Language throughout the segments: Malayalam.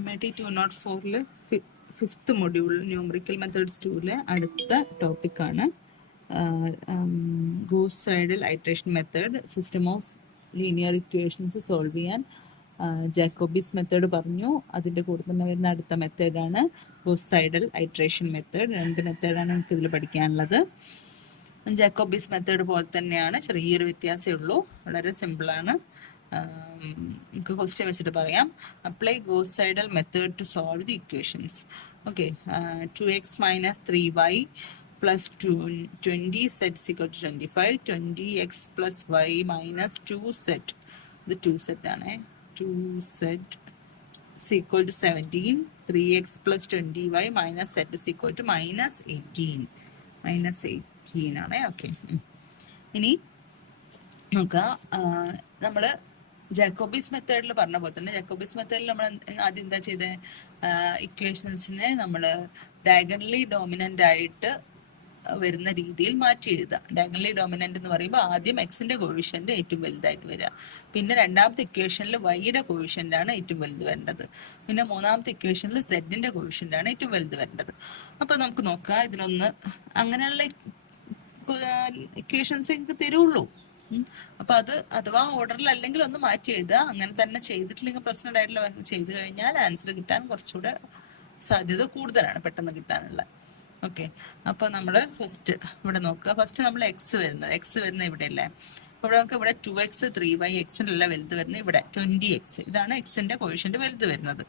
MIT 204 fifth module numerical methods 2 അടുത്ത ടോപ്പിക്കാണ് Gauss Seidel iteration method. System of linear equations solve ചെയ്യാൻ ജാക്കോബീസ് മെത്തേഡ് പറഞ്ഞു. അതിൻ്റെ കൂടെ തന്നെ വരുന്ന അടുത്ത മെത്തേഡാണ് ഗോസ് സൈഡൽ ഐട്രേഷൻ മെത്തേഡ്. രണ്ട് മെത്തേഡാണ് നമുക്ക് ഇതിൽ പഠിക്കാനുള്ളത്. ജാക്കോബീസ് മെത്തേഡ് പോലെ തന്നെയാണ്, ചെറിയൊരു വ്യത്യാസമേ ഉള്ളൂ. വളരെ സിമ്പിളാണ്. നമുക്ക് ക്വസ്റ്റ്യൻ വെച്ചിട്ട് പറയാം. Apply Gauss Seidel method to solve the equations. Okay, 2x minus 3y plus 20 z equal to 25, 20x plus y minus 2z, ഇത് 2z ആണ്, 2z equal to 17, 3x plus 20y minus z equal to minus 18 ആണ്. ഓക്കെ, ഇനി നോക്കാം. നമ്മൾ ജാക്കോബീസ് മെത്തേഡിൽ പറഞ്ഞ പോലെ തന്നെ ജാക്കോബീസ് മെത്തേഡിൽ നമ്മൾ ആദ്യം എന്താ ചെയ്തത്, ഇക്വേഷൻസിനെ നമ്മൾ ഡയഗണലി ഡോമിനൻ്റ് ആയിട്ട് വരുന്ന രീതിയിൽ മാറ്റി എഴുതുക. ഡയഗണലി ഡോമിനൻ്റ് എന്ന് പറയുമ്പോൾ ആദ്യം എക്സിൻ്റെ കോവിഷ്യൻ്റ് ഏറ്റവും വലുതായിട്ട് വരിക, പിന്നെ രണ്ടാമത്തെ ഇക്വേഷനിൽ വൈയുടെ കോവിഷ്യൻ്റാണ് ഏറ്റവും വലുത് വരേണ്ടത്, പിന്നെ മൂന്നാമത്തെ ഇക്വേഷനിൽ സെഡിൻ്റെ കോവിഷ്യൻ്റാണ് ഏറ്റവും വലുത് വരേണ്ടത്. അപ്പോൾ നമുക്ക് നോക്കാം, ഇതിനൊന്ന് അങ്ങനെയുള്ള ഇക്വേഷൻസ് എനിക്ക് തരുള്ളൂ. അപ്പോൾ അത് അഥവാ ഓർഡറിൽ അല്ലെങ്കിൽ ഒന്ന് മാറ്റി എഴുതുക. അങ്ങനെ തന്നെ ചെയ്തിട്ടില്ലെങ്കിൽ പ്രശ്നം ഉണ്ടായിട്ടില്ല. ചെയ്ത് കഴിഞ്ഞാൽ ആൻസർ കിട്ടാൻ കുറച്ചുകൂടെ സാധ്യത കൂടുതലാണ്, പെട്ടെന്ന് കിട്ടാനുള്ള. ഓക്കെ, അപ്പോൾ നമ്മൾ ഫസ്റ്റ് ഇവിടെ നോക്കുക. ഫസ്റ്റ് നമ്മൾ എക്സ് വരുന്നത് ഇവിടെ അല്ലേ. അപ്പോൾ നമുക്ക് ഇവിടെ 2x 3y, എക്സിനല്ല വലുത് വരുന്നത്, ഇവിടെ 20x, ഇതാണ് എക്സിൻ്റെ കോഷ്യൻ്റ് വലുത് വരുന്നത്.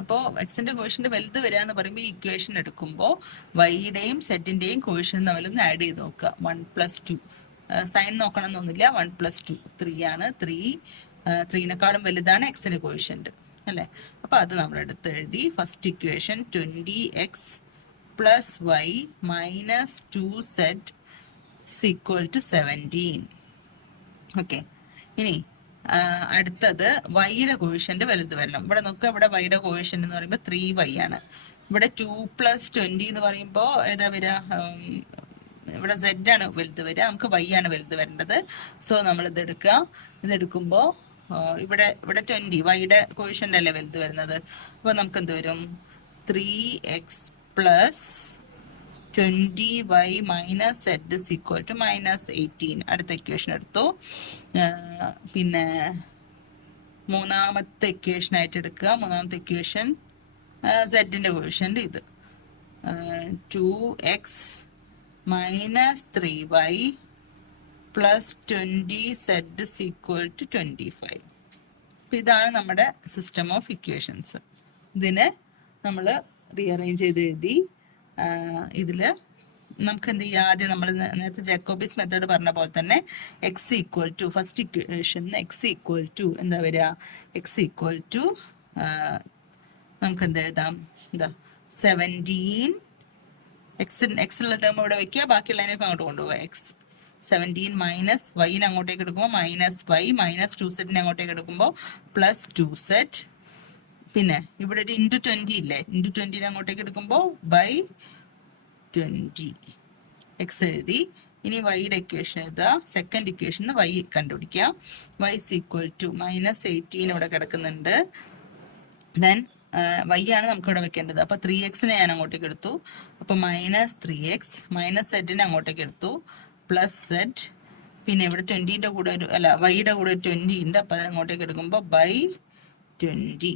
അപ്പോൾ എക്സിൻ്റെ കോഷ്യൻ്റ് വലുത് വരിക എന്ന് പറയുമ്പോൾ ഈ ഇക്വേഷൻ എടുക്കുമ്പോൾ വൈയുടെയും സെറ്റിൻ്റെയും കോഷ്യൻ്റ് തമ്മിലൊന്ന് ആഡ് ചെയ്ത് നോക്കുക. 1 + 2, സൈൻ നോക്കണം എന്നൊന്നുമില്ല. 1 + 2 3 ആണ്. 3നെക്കാളും വലുതാണ് എക്സിൻ്റെ കോഷ്യൻ്റ് അല്ലേ. അപ്പോൾ അത് നമ്മൾ എടുത്ത് എഴുതി. First equation 20x plus y minus 2z equal to 17. Okay, ഇനി അടുത്തത് വൈയുടെ കോഷ്യൻ്റ് വലുത് വരണം. ഇവിടെ നോക്കുക, ഇവിടെ വൈയുടെ കോഷ്യൻ്റ് എന്ന് പറയുമ്പോൾ 3y ആണ്. ഇവിടെ 2 + 20 എന്ന് പറയുമ്പോൾ ഏതാ വരിക, ഇവിടെ z ആണ് വലുത് വരിക, നമുക്ക് y ആണ് വലുത് വരേണ്ടത്. സോ നമ്മൾ ഇതെടുക്കുമ്പോൾ ഇവിടെ 20 വൈയുടെ കോഷ്യൻ്റ് അല്ലേ വലുത് വരുന്നത്. അപ്പോൾ നമുക്ക് എന്ത് വരും, 3x plus 20y minus z equal to minus 18. അടുത്ത ഇക്വേഷൻ എടുത്തു. പിന്നെ മൂന്നാമത്തെ ഇക്വേഷനായിട്ട് എടുക്കുക. മൂന്നാമത്തെ ഇക്വേഷൻ സെഡിൻ്റെ കോഷ്യൻ്റ് ഇത് 2x minus 3y plus 20z equal to 25. അപ്പം ഇതാണ് നമ്മുടെ സിസ്റ്റം ഓഫ് ഇക്വേഷൻസ്. ഇതിനെ നമ്മൾ റീഅറേഞ്ച് ചെയ്ത് എഴുതി. ഇതിൽ നമുക്ക് എന്ത് ചെയ്യുക, ആദ്യം നമ്മൾ നേരത്തെ ജാക്കോബീസ് മെത്തേഡ് പറഞ്ഞ പോലെ തന്നെ എക്സ് ഈക്വൽ ടു, ഫസ്റ്റ് ഇക്വേഷന് എക്സ് ഈക്വൽ ടു എന്താ വരിക, എക്സ് ഈക്വൽ ടു നമുക്ക് എന്ത് എഴുതാം, എന്താ 17, എക്സിലുള്ള ടേം ഇവിടെ വയ്ക്കുക, ബാക്കിയുള്ളതിനൊക്കെ അങ്ങോട്ട് കൊണ്ടുപോകുക. എക്സ് 17 മൈനസ് വൈനെ അങ്ങോട്ടേക്ക് എടുക്കുമ്പോൾ മൈനസ് വൈ, മൈനസ് 2z അങ്ങോട്ടേക്ക് എടുക്കുമ്പോൾ പ്ലസ് 2z, പിന്നെ ഇവിടെ ഒരു ഇൻറ്റു 20 ഇല്ലേ, ഇൻറ്റു 20 അങ്ങോട്ടേക്ക് എടുക്കുമ്പോൾ ബൈ 20 എക്സ് എഴുതി. ഇനി വൈയുടെ ഇക്വേഷൻ എഴുതുക. സെക്കൻഡ് ഇക്വേഷൻ വൈ കണ്ടുപിടിക്കുക. വൈ ഈക്വൽ ടു മൈനസ് 18 ഇവിടെ കിടക്കുന്നുണ്ട്. ദെൻ വൈ ആണ് നമുക്കിവിടെ വെക്കേണ്ടത്. അപ്പോൾ 3xനെ ഞാൻ അങ്ങോട്ടേക്ക് എടുത്തു. അപ്പോൾ മൈനസ് 3x, മൈനസ് സെഡിനെ അങ്ങോട്ടേക്ക് എടുത്തു, പ്ലസ് സെഡ്, പിന്നെ ഇവിടെ 20ൻ്റെ കൂടെ വൈയുടെ കൂടെ 20 ഉണ്ട്. അപ്പോൾ അതിനെ അങ്ങോട്ടേക്ക് എടുക്കുമ്പോൾ ബൈ 20.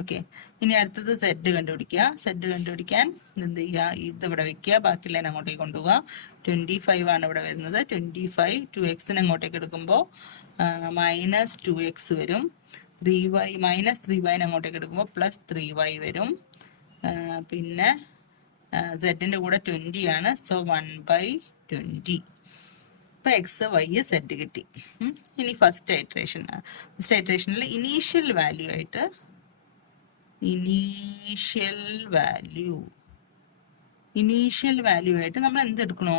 ഓക്കെ, ഇനി അടുത്തത് സെഡ് കണ്ടുപിടിക്കുക. സെഡ് കണ്ടുപിടിക്കാൻ എന്ത് ചെയ്യുക, ഇതിവിടെ വെക്കുക, ബാക്കിയുള്ളതിനെ അങ്ങോട്ടേക്ക് കൊണ്ടുപോവുക. 25 ആണ് ഇവിടെ വരുന്നത്. 25 2xനെ അങ്ങോട്ടേക്ക് എടുക്കുമ്പോൾ മൈനസ് 2x വരും. 3y മൈനസ് 3yനെ അങ്ങോട്ടേക്ക് എടുക്കുമ്പോൾ പ്ലസ് 3y വരും. പിന്നെ സെഡിൻ്റെ കൂടെ 20 ആണ്. സോ 1/20. ഇപ്പോൾ എക്സ് വൈ സെഡ് കിട്ടി. ഇനി ഫസ്റ്റ് ഐട്രേഷനിൽ ഇനീഷ്യൽ വാല്യൂ ആയിട്ട് നമ്മൾ എന്തെടുക്കണോ,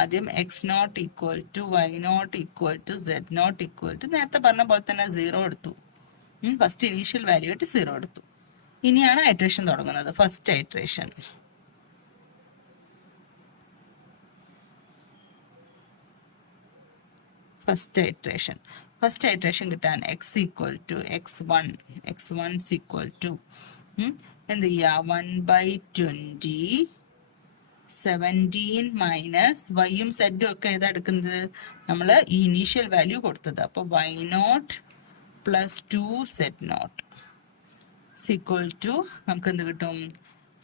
ആദ്യം x0 equal to y0 equal to z0 equal to നേരത്തെ പറഞ്ഞ പോലെ തന്നെ 0 എടുത്തു. ഫസ്റ്റ് ഇനീഷ്യൽ വാല്യൂ ആയിട്ട് 0 എടുത്തു. ഇനിയാണ് ഐട്രേഷൻ തുടങ്ങുന്നത്. ഫസ്റ്റ് ഐട്രേഷൻ ഫസ്റ്റ് ഐട്രേഷൻ കിട്ടാൻ എക്സ് ഈക്വൽ ടു x1 എന്ത് ചെയ്യുക 1/20 17 മൈനസ് വൈയും സെറ്റും ഒക്കെ ഏതാ എടുക്കുന്നത് നമ്മൾ ഈ ഇനീഷ്യൽ വാല്യൂ കൊടുത്തത്. അപ്പോൾ y0 plus 2z0 equal to നമുക്ക് എന്ത് കിട്ടും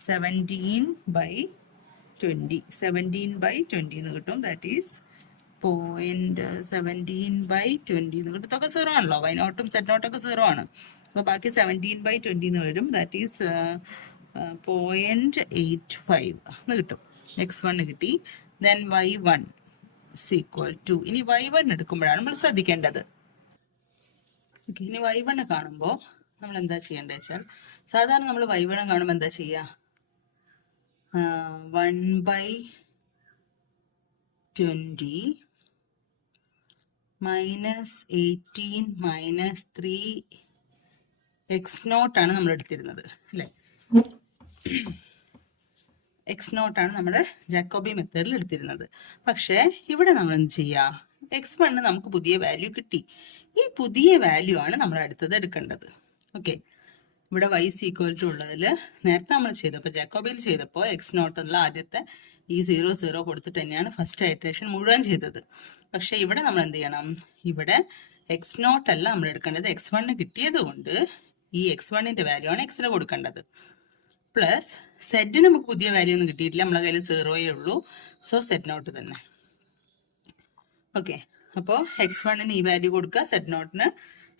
17/20 എന്ന് കിട്ടും. ദാറ്റ് ഈസ് 0.17/20 എന്ന് കിട്ടും. ഇതൊക്കെ 0 ആണല്ലോ, y0 z0 ഒക്കെ 0 ആണ്. അപ്പോൾ ബാക്കി 17/20 എന്ന് വരും. ദാറ്റ് ഈസ് 0.85 എന്ന് കിട്ടും. x1 കിട്ടി. ദെൻ y1 ഈക്വൽ ടു, ഇനി y1 എടുക്കുമ്പോഴാണ് നമ്മൾ ശ്രദ്ധിക്കേണ്ടത്. ഓക്കെ, ഇനി y1 കാണുമ്പോൾ നമ്മൾ എന്താ ചെയ്യേണ്ടത് വെച്ചാൽ, സാധാരണ നമ്മൾ y1 കാണുമ്പോൾ എന്താ ചെയ്യുക, 1/20 മൈനസ് 18 മൈനസ് 3 x0 ആണ് നമ്മൾ എടുത്തിരുന്നത് അല്ലേ. x0 ആണ് നമ്മൾ ജാക്കോബി മെത്തേഡിൽ എടുത്തിരുന്നത്. പക്ഷേ ഇവിടെ നമ്മൾ എന്ത് ചെയ്യുക, x1 നമുക്ക് പുതിയ വാല്യൂ കിട്ടി. ഈ പുതിയ വാല്യൂ ആണ് നമ്മൾ അടുത്തത് എടുക്കേണ്ടത്. ഓക്കെ, ഇവിടെ y ഈക്വൽ ടു ഉള്ളതിൽ നേരത്തെ നമ്മൾ ചെയ്തപ്പോൾ ജാക്കോബിയിൽ ചെയ്തപ്പോൾ x0 ഉള്ള ആദ്യത്തെ ഈ 0 കൊടുത്തിട്ട് തന്നെയാണ് ഫസ്റ്റ് ഐട്രേഷൻ മുഴുവൻ ചെയ്തത്. പക്ഷേ ഇവിടെ നമ്മൾ എന്ത് ചെയ്യണം, ഇവിടെ x0 അല്ല നമ്മൾ എടുക്കേണ്ടത്, x1 കിട്ടിയത് കൊണ്ട് ഈ x1ൻ്റെ വാല്യൂ ആണ് x കൊടുക്കേണ്ടത്. പ്ലസ് സെറ്റിന് നമുക്ക് പുതിയ വാല്യൂ ഒന്നും കിട്ടിയിട്ടില്ല, നമ്മളെ കയ്യിൽ 0 ഉള്ളൂ. സോ z0 തന്നെ. ഓക്കെ, അപ്പോൾ x1 ഈ വാല്യൂ കൊടുക്കുക, z0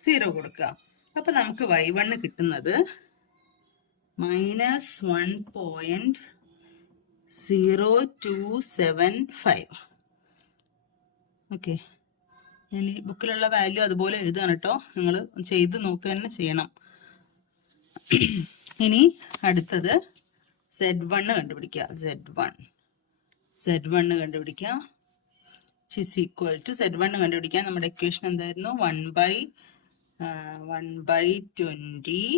0 കൊടുക്കുക. അപ്പോൾ നമുക്ക് y1 കിട്ടുന്നത് -1.0275. ഓക്കെ, ഞാൻ ഈ ബുക്കിലുള്ള വാല്യൂ അതുപോലെ എഴുതുകയാണ് കേട്ടോ, നിങ്ങൾ ചെയ്ത് നോക്കുക തന്നെ ചെയ്യണം. ഇനി അടുത്തത് z1 കണ്ടുപിടിക്കുക. z1 കണ്ടുപിടിക്കുക. ഈക്വൽ ടു z1 കണ്ടുപിടിക്കാൻ നമ്മുടെ ഇക്വേഷൻ എന്തായിരുന്നു, 1/20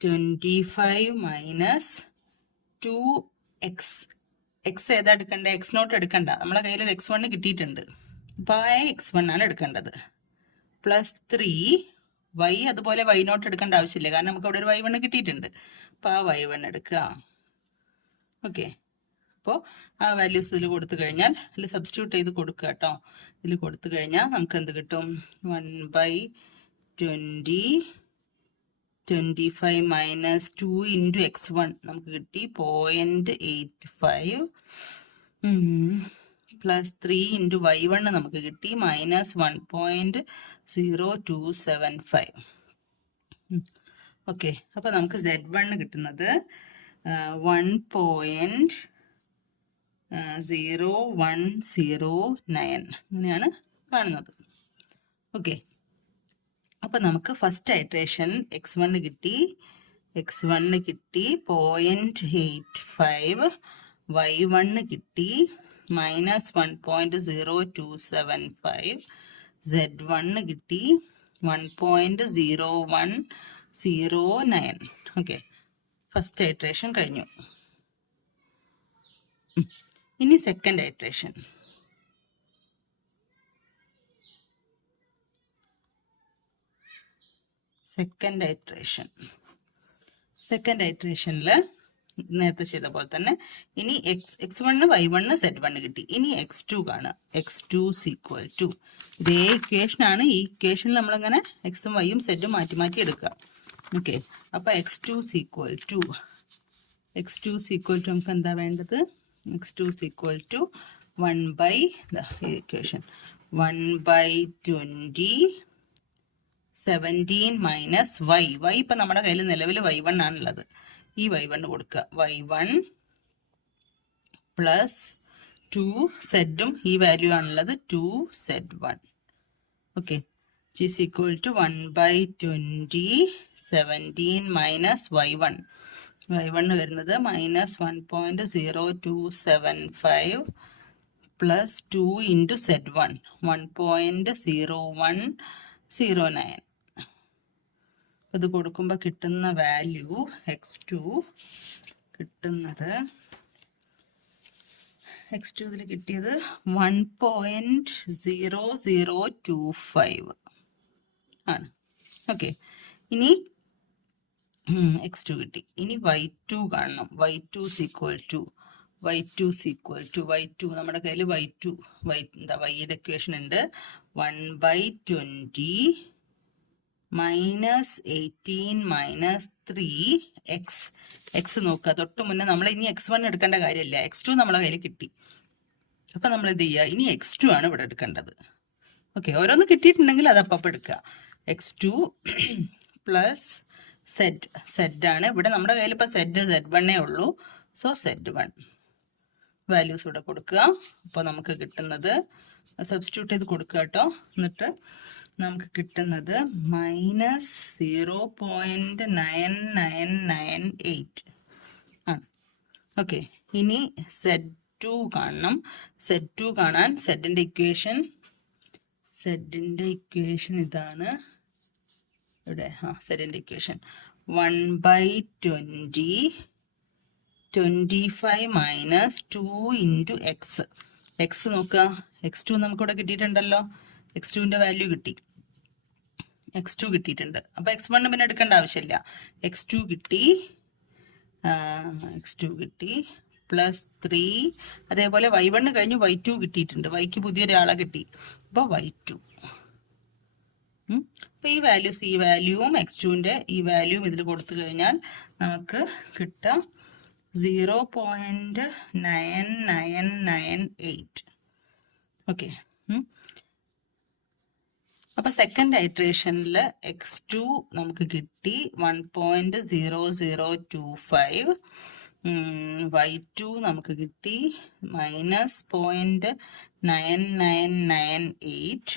25 മൈനസ് 2x. എക്സ് ഏതാ എടുക്കേണ്ടത്, x0 എടുക്കണ്ട, നമ്മളെ കയ്യിൽ ഒരു x1 കിട്ടിയിട്ടുണ്ട്. അപ്പോൾ ആ x1 ആണ് എടുക്കേണ്ടത്. പ്ലസ് 3 y, അതുപോലെ y0 എടുക്കേണ്ട ആവശ്യമില്ല, കാരണം നമുക്ക് അവിടെ ഒരു y1 കിട്ടിയിട്ടുണ്ട്. അപ്പോൾ ആ y1 എടുക്കുക. ഓക്കെ, അപ്പോൾ ആ വാല്യൂസ് ഇതിൽ കൊടുത്തു കഴിഞ്ഞാൽ ഇതിൽ സബ്സ്റ്റിറ്റ്യൂട്ട് ചെയ്ത് കൊടുക്കുക കേട്ടോ. ഇതിൽ കൊടുത്തു കഴിഞ്ഞാൽ നമുക്ക് എന്ത് കിട്ടും, 1/20 25 മൈനസ് 2 ഇൻറ്റു x1 നമുക്ക് കിട്ടി 0.85 പ്ലസ് 3 ഇൻറ്റു y1 നമുക്ക് കിട്ടി -1.0275. ഓക്കെ, അപ്പോൾ നമുക്ക് z1 കിട്ടുന്നത് 1.0109 അങ്ങനെയാണ് കാണുന്നത്. ഓക്കെ, അപ്പോൾ നമുക്ക് ഫസ്റ്റ് ഐട്രേഷൻ x1 കിട്ടി 0.85, y1 കിട്ടി -1.0275, z1 കിട്ടി 1.0109. ഓക്കെ, ഫസ്റ്റ് ഐട്രേഷൻ കഴിഞ്ഞു. ഇനി സെക്കൻഡ് ഐട്രേഷൻ. സെക്കൻഡ് ഐട്രേഷനിൽ നേരത്തെ ചെയ്ത പോലെ തന്നെ ഇനി x1 y1 z1 കിട്ടി. ഇനി x2 കാണാം. x2 ഈക്വൽ ടു ഇതേ ഇക്വേഷനാണ്. ഈ ഇക്വേഷനിൽ നമ്മളിങ്ങനെ എക്സും വൈയും സെറ്റും മാറ്റി മാറ്റി എടുക്കുക. ഓക്കെ, അപ്പോൾ x2 ഈക്വൽ ടു നമുക്ക് എന്താ വേണ്ടത്, x2 equal to 1/20 17 minus y. ഇപ്പം നമ്മുടെ കയ്യിൽ നിലവിൽ y1 ആണുള്ളത്. ഈ y1 കൊടുക്കുക. y1 പ്ലസ് 2 സെറ്റും ഈ വാല്യൂ ആണുള്ളത് 2z1. Okay, is equal to 1/20 17 minus y1 വരുന്നത് -1.0275 പ്ലസ് 2 ഇൻറ്റു z1 1.0109. ഇത് കൊടുക്കുമ്പോൾ കിട്ടുന്ന വാല്യൂ x2 കിട്ടുന്നത് x2 ഇതിൽ കിട്ടിയത് 1.0025 ആണ്. ഓക്കെ, ഇനി x2 കിട്ടി. ഇനി y2 കാണണം. y2 നമ്മുടെ കയ്യിൽ എന്താ വൈയുടെ ഇക്വേഷൻ ഉണ്ട്. 1/20 -18 3x. എക്സ് നോക്കുക, തൊട്ട് മുന്നേ നമ്മൾ ഇനി x1 എടുക്കേണ്ട കാര്യമില്ല, x2 നമ്മളെ കയ്യിൽ കിട്ടി. അപ്പം നമ്മൾ എന്ത് ചെയ്യുക, ഇനി x2 ആണ് ഇവിടെ എടുക്കേണ്ടത്. ഓക്കെ, ഓരോന്ന് കിട്ടിയിട്ടുണ്ടെങ്കിൽ അത് അപ്പം എടുക്കുക. x2 പ്ലസ് സെഡ് ആണ് ഇവിടെ നമ്മുടെ കയ്യിൽ. ഇപ്പോൾ z1 ഉള്ളൂ. സോ z1 വാല്യൂസ് ഇവിടെ കൊടുക്കുക. അപ്പോൾ നമുക്ക് കിട്ടുന്നത് സബ്സ്റ്റിറ്റ്യൂട്ട് ചെയ്ത് കൊടുക്കുക കേട്ടോ. എന്നിട്ട് നമുക്ക് കിട്ടുന്നത് -0.9998 ആണ്. ഓക്കെ, ഇനി z2 കാണണം. z2 കാണാൻ സെഡിൻ്റെ ഇക്വേഷൻ ഇതാണ് ഇവിടെ. സെഡിൻ്റെ ഇക്വേഷൻ 1/20 25 - 2 × x. എക്സ് നോക്കുക, x2 നമുക്കിവിടെ കിട്ടിയിട്ടുണ്ടല്ലോ. x2ൻ്റെ വാല്യൂ കിട്ടി, x2 കിട്ടിയിട്ടുണ്ട്. അപ്പോൾ x1 പിന്നെ എടുക്കേണ്ട ആവശ്യമില്ല. x2 കിട്ടി +3. അതേപോലെ y1 കഴിഞ്ഞ് y2 കിട്ടിയിട്ടുണ്ട്. yക്ക് പുതിയൊരാളെ കിട്ടി. അപ്പോൾ y2. അപ്പോൾ ഈ വാല്യൂവും x2ൻ്റെ ഈ വാല്യൂവും ഇതിൽ കൊടുത്തു കഴിഞ്ഞാൽ നമുക്ക് കിട്ടാം 0.9998. ഓക്കെ, അപ്പോൾ സെക്കൻഡ് ഐട്രേഷനിൽ x2 നമുക്ക് കിട്ടി 1.0025. y2 നമുക്ക് കിട്ടി -0.9998.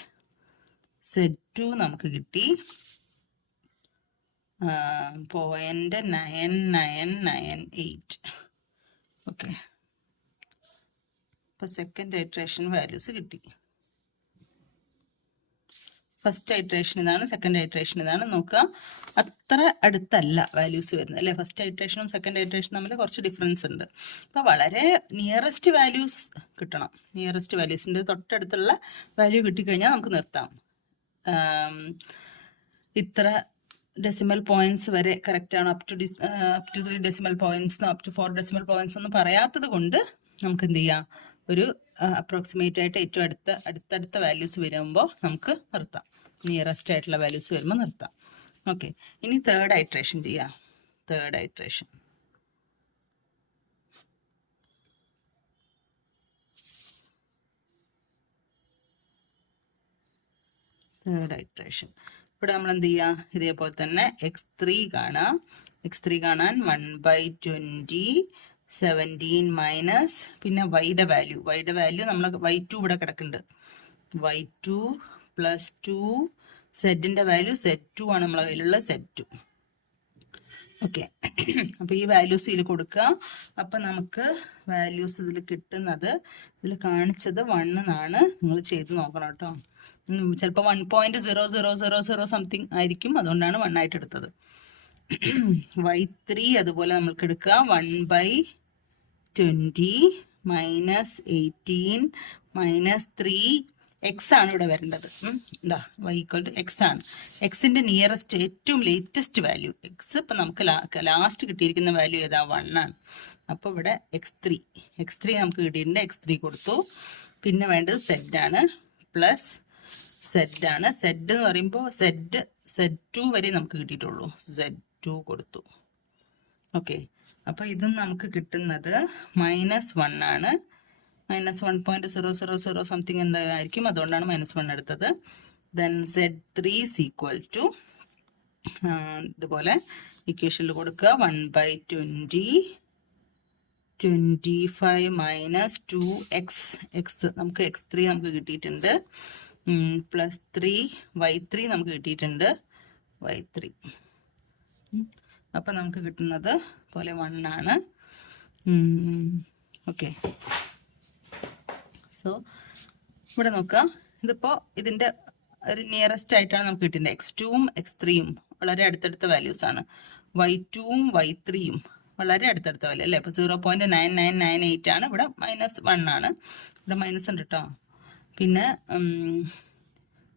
z2 നമുക്ക് കിട്ടി 0.9998. ഓക്കെ, അപ്പോൾ സെക്കൻഡ് ഐട്രേഷൻ വാല്യൂസ് കിട്ടി. ഫസ്റ്റ് ഐട്രേഷൻ ഇതാണ്, സെക്കൻഡ് ഐട്രേഷൻ ഇതാണ്. നോക്കുക, അത്ര അടുത്തല്ല വാല്യൂസ് വരുന്നത് അല്ലേ. ഫസ്റ്റ് ഐട്രേഷനും സെക്കൻഡ് ഐട്രേഷനും തമ്മിൽ കുറച്ച് ഡിഫറൻസ് ഉണ്ട്. അപ്പോൾ വളരെ നിയറസ്റ്റ് വാല്യൂസ് കിട്ടണം. നിയറസ്റ്റ് വാല്യൂസിൻ്റെ തൊട്ടടുത്തുള്ള വാല്യൂ കിട്ടിക്കഴിഞ്ഞാൽ നമുക്ക് നിർത്താം. ഇത്ര ഡെസിമൽ പോയിന്റ്സ് വരെ കറക്റ്റാണ്, up to 3 decimal points, up to 4 decimal points ഒന്നും പറയാത്തത് കൊണ്ട് നമുക്ക് എന്ത് ചെയ്യാം, ഒരു അപ്രോക്സിമേറ്റ് ആയിട്ട് ഏറ്റവും അടുത്തടുത്ത വാല്യൂസ് വരുമ്പോൾ നമുക്ക് നിർത്താം. നിയറസ്റ്റ് ആയിട്ടുള്ള വാല്യൂസ് വരുമ്പോൾ നിർത്താം. ഓക്കെ, ഇനി തേർഡ് ഐട്രേഷൻ ചെയ്യാം. തേർഡ് ഐട്രേഷൻ ഇവിടെ നമ്മൾ എന്ത് ചെയ്യുക, ഇതേപോലെ തന്നെ x3 കാണാം. x3 കാണാൻ 1/20 17 പിന്നെ വൈയുടെ വാല്യൂ നമ്മൾ y2 ഇവിടെ കിടക്കുന്നുണ്ട്. y2 +2 സെഡിൻ്റെ വാല്യൂ z2 ആണ് നമ്മളെ കയ്യിലുള്ള z2. ഓക്കെ, അപ്പോൾ ഈ വാല്യൂസ് ഇതിൽ കൊടുക്കുക. അപ്പം നമുക്ക് വാല്യൂസ് ഇതിൽ കിട്ടുന്നത്, ഇതിൽ കാണിച്ചത് 1 എന്നാണ്. നിങ്ങൾ ചെയ്ത് നോക്കണം കേട്ടോ. ചിലപ്പോൾ 1.0000 സംതിങ് ആയിരിക്കും, അതുകൊണ്ടാണ് 1 ആയിട്ട് എടുത്തത്. y3 അതുപോലെ നമ്മൾക്ക് എടുക്കുക 1/20 -18 -3 x ആണ് ഇവിടെ വരേണ്ടത്. എന്താ y = x ആണ്. എക്സിൻ്റെ നിയറസ്റ്റ് ഏറ്റവും ലേറ്റസ്റ്റ് വാല്യൂ x. ഇപ്പം നമുക്ക് ലാസ്റ്റ് കിട്ടിയിരിക്കുന്ന വാല്യൂ ഏതാ, 1 ആണ്. അപ്പോൾ ഇവിടെ x3 നമുക്ക് കിട്ടിയിട്ടുണ്ട്. x3 കൊടുത്തു. പിന്നെ വേണ്ടത് z പ്ലസ് z. z എന്ന് പറയുമ്പോൾ z2 വരെ നമുക്ക് കിട്ടിയിട്ടുള്ളൂ. z2 കൊടുത്തു. ഓക്കെ, അപ്പോൾ ഇതും നമുക്ക് കിട്ടുന്നത് -1 ആണ്. -1.000 സംതിങ് എന്തായിരിക്കും, അതുകൊണ്ടാണ് -1 എടുത്തത്. ദെൻ z3 = ഇതുപോലെ ഇക്വേഷനിൽ കൊടുക്കുക 1/20 25 - 2x. നമുക്ക് x3 നമുക്ക് കിട്ടിയിട്ടുണ്ട്. +3 y3 നമുക്ക് കിട്ടിയിട്ടുണ്ട്. y3 അപ്പം നമുക്ക് കിട്ടുന്നത് പോലെ 1 ആണ്. ഓക്കെ, സോ ഇവിടെ നോക്കുക, ഇതിപ്പോൾ ഇതിൻ്റെ ഒരു നിയറസ്റ്റ് ആയിട്ടാണ് നമുക്ക് കിട്ടുന്നത്. x2 ഉം x3 ഉം വളരെ അടുത്തടുത്ത വാല്യൂസ് ആണ്. y2 ഉം y3 ഉം വളരെ അടുത്തടുത്ത വാല്യൂ അല്ലേ. അപ്പോൾ 0.9998 ആണ്, ഇവിടെ -1 ആണ്, ഇവിടെ മൈനസ് ഉണ്ട് കേട്ടോ. പിന്നെ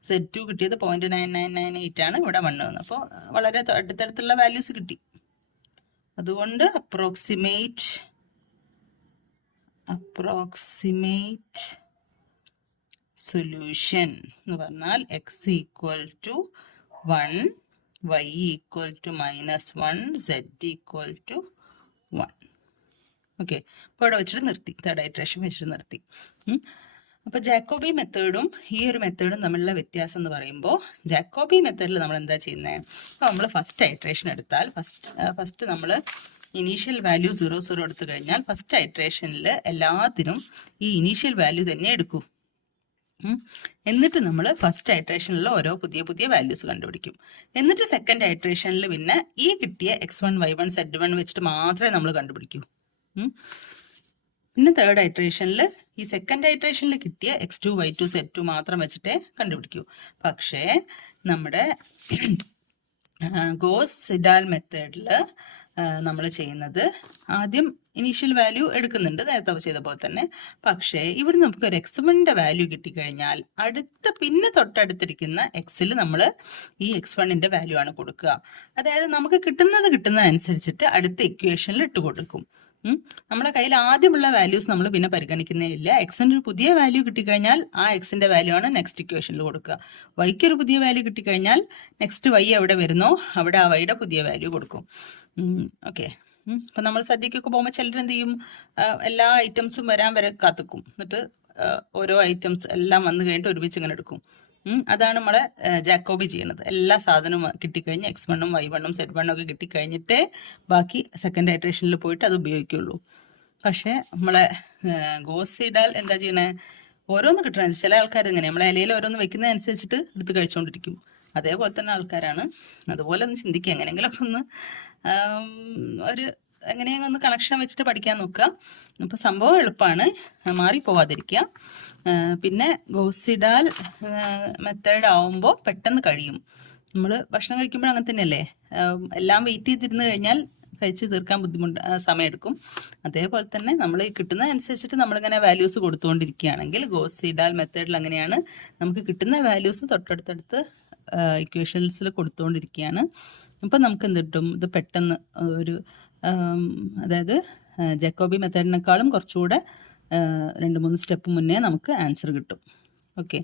Z2 കിട്ടിയത് 0.9998 ആണ്, ഇവിടെ 1 വന്നു. അപ്പോൾ വളരെ അടുത്തടുത്തുള്ള വാല്യൂസ് കിട്ടി. അതുകൊണ്ട് അപ്രോക്സിമേറ്റ് സൊല്യൂഷൻ എന്ന് പറഞ്ഞാൽ x = 1, y = -1, z = 1. ഓക്കെ, അപ്പോൾ ഇവിടെ വെച്ചിട്ട് നിർത്തി, തേർഡ് ഐറ്ററേഷൻ വെച്ചിട്ട് നിർത്തി. അപ്പോൾ ജാക്കോബി മെത്തേഡും ഈ ഒരു മെത്തേഡും തമ്മിലുള്ള വ്യത്യാസം എന്ന് പറയുമ്പോൾ, ജാക്കോബി മെത്തേഡിൽ നമ്മൾ എന്താ ചെയ്യുന്നത്? അപ്പോൾ നമ്മൾ ഫസ്റ്റ് ഐറ്ററേഷൻ എടുത്താൽ ഫസ്റ്റ് നമ്മൾ ഇനീഷ്യൽ വാല്യൂ 0 എടുത്തു കഴിഞ്ഞാൽ ഫസ്റ്റ് ഐറ്ററേഷനിൽ എല്ലാത്തിനും ഈ ഇനീഷ്യൽ വാല്യൂ തന്നെ എടുക്കൂ. എന്നിട്ട് നമ്മൾ ഫസ്റ്റ് ഐറ്ററേഷനിൽ ഓരോ പുതിയ വാല്യൂസ് കണ്ടുപിടിക്കും. എന്നിട്ട് സെക്കൻഡ് ഐറ്ററേഷനിൽ പിന്നെ ഈ കിട്ടിയ x1, y1, z1 വെച്ചിട്ട് മാത്രമേ നമ്മൾ കണ്ടുപിടിക്കൂ. പിന്നെ തേർഡ് ഐറ്ററേഷനിൽ ഈ സെക്കൻഡ് ഐറ്ററേഷനിൽ കിട്ടിയ x2, y2, z2 മാത്രം വെച്ചിട്ടേ കണ്ടുപിടിക്കൂ. പക്ഷേ നമ്മുടെ ഗോസ് സിഡാൽ മെത്തേഡിൽ നമ്മൾ ചെയ്യുന്നത് ആദ്യം ഇനീഷ്യൽ വാല്യൂ എടുക്കുന്നുണ്ട്, നേരത്തെ ചെയ്ത പോലെ തന്നെ. പക്ഷേ ഇവിടെ നമുക്കൊരു x1ൻ്റെ വാല്യൂ കിട്ടിക്കഴിഞ്ഞാൽ പിന്നെ തൊട്ടടുത്തിരിക്കുന്ന എക്സിൽ നമ്മൾ ഈ x1ൻ്റെ വാല്യൂ ആണ് കൊടുക്കുക. അതായത് നമുക്ക് കിട്ടുന്നത് അനുസരിച്ചിട്ട് അടുത്ത ഇക്വേഷനിൽ ഇട്ട് കൊടുക്കും. നമ്മുടെ കയ്യിൽ ആദ്യമുള്ള വാല്യൂസ് നമ്മൾ പിന്നെ പരിഗണിക്കുന്നേ ഇല്ല. എക്സിൻ്റെ ഒരു പുതിയ വാല്യൂ കിട്ടിക്കഴിഞ്ഞാൽ ആ എക്സിൻ്റെ വാല്യൂ ആണ് നെക്സ്റ്റ് ഇക്വേഷനിൽ കൊടുക്കുക. വൈക്ക് ഒരു പുതിയ വാല്യൂ കിട്ടിക്കഴിഞ്ഞാൽ നെക്സ്റ്റ് വൈ എവിടെ വരുന്നോ അവിടെ ആ വൈയുടെ പുതിയ വാല്യൂ കൊടുക്കും. ഓക്കെ, അപ്പം നമ്മൾ സദ്യക്കൊക്കെ പോകുമ്പോൾ ചിലർ എന്ത് ചെയ്യും, എല്ലാ ഐറ്റംസും വരെ കാത്തിക്കും. എന്നിട്ട് ഓരോ ഐറ്റംസ് എല്ലാം വന്നു കഴിഞ്ഞിട്ട് ഒരുമിച്ച് ഇങ്ങനെ എടുക്കും. അതാണ് നമ്മളെ ജാക്കോബി ചെയ്യുന്നത്. എല്ലാ സാധനവും കിട്ടിക്കഴിഞ്ഞ് x1ഉം y1ഉം z1ഉം ഒക്കെ കിട്ടിക്കഴിഞ്ഞിട്ടേ ബാക്കി സെക്കൻഡ് ഐറ്ററേഷനിൽ പോയിട്ട് അത് ഉപയോഗിക്കുള്ളൂ. പക്ഷേ നമ്മളെ ഗോസ് സിഡാൽ എന്താ ചെയ്യണേ, ഓരോന്ന് കിട്ടണ ചില ആൾക്കാർ ഇങ്ങനെ നമ്മളെ ഇലയിൽ ഓരോന്ന് വെക്കുന്നതനുസരിച്ചിട്ട് എടുത്ത് കഴിച്ചുകൊണ്ടിരിക്കും. അതേപോലെ തന്നെ ആൾക്കാരാണ്. അതുപോലെ ഒന്ന് ചിന്തിക്കുക, എങ്ങനെയെങ്കിലുമൊക്കെ ഒന്ന് എങ്ങനെയെങ്കിലും ഒന്ന് കണക്ഷൻ വെച്ചിട്ട് പഠിക്കാൻ നോക്കുക. അപ്പോൾ സംഭവം എളുപ്പമാണ്, മാറിപ്പോവാതിരിക്കുക. പിന്നെ ഗോസ് സിഡാൽ മെത്തേഡ് ആവുമ്പോൾ പെട്ടെന്ന് കഴിയും. നമ്മൾ ഭക്ഷണം കഴിക്കുമ്പോൾ അങ്ങനെ തന്നെയല്ലേ, എല്ലാം വെയിറ്റ് ചെയ്തിരുന്ന് കഴിഞ്ഞാൽ കഴിച്ച് തീർക്കാൻ സമയമെടുക്കും. അതേപോലെ തന്നെ നമ്മൾ കിട്ടുന്ന അനുസരിച്ചിട്ട് നമ്മളിങ്ങനെ വാല്യൂസ് കൊടുത്തുകൊണ്ടിരിക്കുകയാണെങ്കിൽ ഗോസ് സിഡാൽ മെത്തേഡിൽ അങ്ങനെയാണ്, നമുക്ക് കിട്ടുന്ന വാല്യൂസ് തൊട്ടടുത്തടുത്ത് ഇക്വേഷൻസിൽ കൊടുത്തുകൊണ്ടിരിക്കുകയാണ്. അപ്പം നമുക്ക് എന്ത് കിട്ടും, ഇത് പെട്ടെന്ന് അതായത് ജാക്കോബി മെത്തേഡിനേക്കാളും കുറച്ചുകൂടെ 2-3 സ്റ്റെപ്പ് മുന്നേ നമുക്ക് ആൻസർ കിട്ടും. ഓക്കെ.